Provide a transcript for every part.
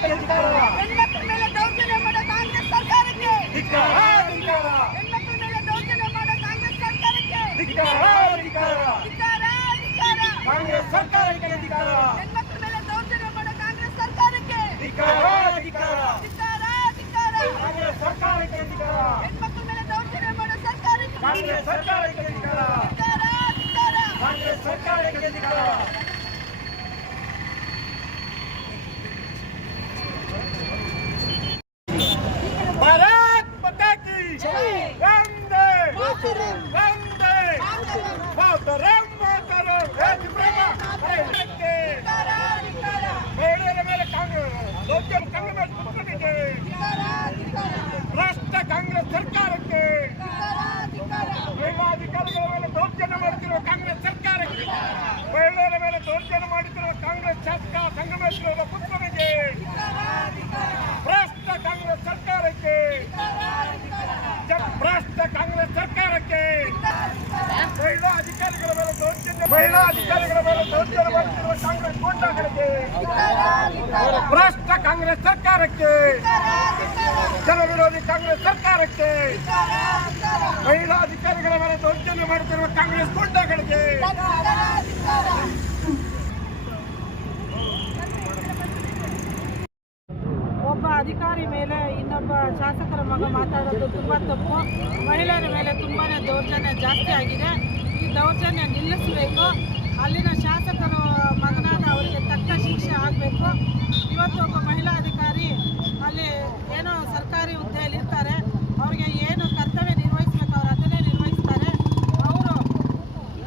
ಹೆಣ್ಮಕ್ಳ ಮೇಲೆ ದೌರ್ಜನ್ಯ ಮಾಡೋ ಕಾಂಗ್ರೆಸ್ ಸರ್ಕಾರಕ್ಕೆ. ಹೆಣ್ಮಕ್ಳ ಮೇಲೆ ದೌರ್ಜನ್ಯ ಮಾಡೋ ಕಾಂಗ್ರೆಸ್ ಸರ್ಕಾರಕ್ಕೆ. ಕಾಂಗ್ರೆಸ್ ಸರ್ಕಾರಕ್ಕೆ ಹೆಣ್ಮಕ್ಳ ಮೇಲೆ ದೌರ್ಜನ್ಯ ಮಾಡೋ ಕಾಂಗ್ರೆಸ್ ಸರ್ಕಾರಕ್ಕೆ. ಹೆಣ್ಮಕ್ಳ ಮೇಲೆ ದೌರ್ಜನ್ಯ ಮಾಡೋ ಸರ್ಕಾರಕ್ಕೆ. ಕಾಂಗ್ರೆಸ್ ಸರ್ಕಾರಕ್ಕೆ. ಕಾಂಗ್ರೆಸ್ ಸರ್ಕಾರಕ್ಕೆ ಮಹಿಳೆಯರ ಮೇಲೆ ಕಾಂಗ್ರೆಸ್ ಕಾಂಗ್ರೆಸ್ ಧಿಕ್ಕಾರ. ಭ್ರಷ್ಟ ಕಾಂಗ್ರೆಸ್ ಸರ್ಕಾರಕ್ಕೆ. ಮಹಿಳಾಧಿಕಾರಿಗಳ ಮೇಲೆ ದೌರ್ಜನ್ಯ ಮಾಡುತ್ತಿರುವ ಕಾಂಗ್ರೆಸ್ ಸರ್ಕಾರಕ್ಕೆ ಮಹಿಳೆಯರ ಮೇಲೆ ದೌರ್ಜನ್ಯ ಮಾಡುತ್ತಿರುವ ಕಾಂಗ್ರೆಸ್ ಶಾಸಕ ಸಂಗಮೇಶ್ವರ ಪುತ್ರನಿಗೆ ಭ್ರಷ್ಟ ಕಾಂಗ್ರೆಸ್ ಸರ್ಕಾರಕ್ಕೆ ಜ- ಭ್ರಷ್ಟ ಕಾಂಗ್ರೆಸ್ ಸರ್ಕಾರಕ್ಕೆ ಮಹಿಳಾ ಅಧಿಕಾರಿಗಳ ಮೇಲೆ ದೌರ್ಜನ್ಯ ಮಹಿಳಾ ಅಧಿಕಾರಿಗಳ ಮೇಲೆ ದೌರ್ಜನ್ಯ ಮಾಡುತ್ತಿರುವ ಕಾಂಗ್ರೆಸ್ ಭ್ರಷ್ಟ ಕಾಂಗ್ರೆಸ್ ಸರ್ಕಾರಕ್ಕೆ ಜನ ವಿರೋಧಿ ಕಾಂಗ್ರೆಸ್ ಸರ್ಕಾರಕ್ಕೆ ಮಹಿಳಾ ಅಧಿಕಾರಿಗಳ ಮೇಲೆ ದೌರ್ಜನ್ಯ ಮಾಡುತ್ತಿರುವ ಕಾಂಗ್ರೆಸ್ ಗೂಂಡಾಗಳಿಗೆ ಒಬ್ಬ ಅಧಿಕಾರಿ ಮೇಲೆ ಇನ್ನೊಬ್ಬ ಶಾಸಕರ ಮಗ ಮಾತಾಡೋದು ತುಂಬ ತಪ್ಪು. ಮಹಿಳೆಯರ ಮೇಲೆ ತುಂಬಾ ದೌರ್ಜನ್ಯ ಜಾಸ್ತಿ ಆಗಿದೆ. ಈ ದೌರ್ಜನ್ಯ ನಿಲ್ಲಿಸಬೇಕು. ಅಲ್ಲಿನ ಶಾಸಕರ ಮಗನಾದ ಅವರಿಗೆ ತಕ್ಕ ಶಿಕ್ಷೆ ಆಗಬೇಕು. ಇವತ್ತು ಒಬ್ಬ ಮಹಿಳಾ ಅಧಿಕಾರಿ ಅಲ್ಲಿ ಏನೋ ಸರ್ಕಾರಿ ಹುದ್ದೆಯಲ್ಲಿ ಇರ್ತಾರೆ ಅವರಿಗೆ ಏನು ಕರ್ತವ್ಯ ನಿರ್ವಹಿಸಬೇಕು ಅವರು ಅದನ್ನೇ ನಿರ್ವಹಿಸ್ತಾರೆ. ಅವರು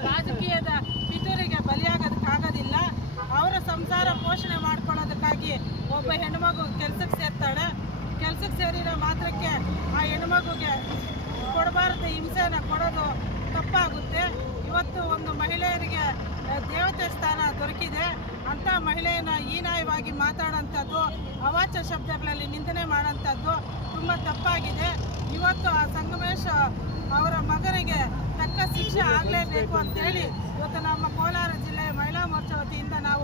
ರಾಜಕೀಯದ ಪಿತೂರಿಗೆ ಬಲಿಯಾಗೋದಕ್ಕಾಗೋದಿಲ್ಲ. ಅವರ ಸಂಸಾರ ಪೋಷಣೆ ಮಾಡ್ಕೊಳ್ಳೋದಕ್ಕಾಗಿ ಒಬ್ಬ ಹೆಣ್ಮಗು ಕೆಲಸಕ್ಕೆ ಸೇರ್ತಾಳೆ. ಕೆಲಸಕ್ಕೆ ಸೇರಿರೋ ಮಾತ್ರಕ್ಕೆ ಆ ಹೆಣ್ಮಗುಗೆ ಕೊಡಬಾರದು ಹಿಂಸೆಯನ್ನು ಕೊಡೋದು ತಪ್ಪಾಗುತ್ತೆ. ಇವತ್ತು ಒಂದು ಮಹಿಳೆಯರಿಗೆ ದೇವತೆ ಸ್ಥಾನ ದೊರಕಿದೆ. ಅಂಥ ಮಹಿಳೆಯನ್ನ ಹೀನಾಯವಾಗಿ ಮಾತಾಡೋಂಥದ್ದು, ಅವಾಚ್ಯ ಶಬ್ದಗಳಲ್ಲಿ ನಿಂದನೆ ಮಾಡೋಂಥದ್ದು ತುಂಬ ತಪ್ಪಾಗಿದೆ. ಇವತ್ತು ಆ ಸಂಗಮೇಶ್ ಅವರ ಮಗನಿಗೆ ತಕ್ಕ ಶಿಕ್ಷೆ ಆಗಲೇಬೇಕು ಅಂತೇಳಿ ಇವತ್ತು ನಮ್ಮ ಕೋಲಾರ ಜಿಲ್ಲೆ ಮಹಿಳಾ ಮೋರ್ಚಾ ವತಿಯಿಂದ ನಾವು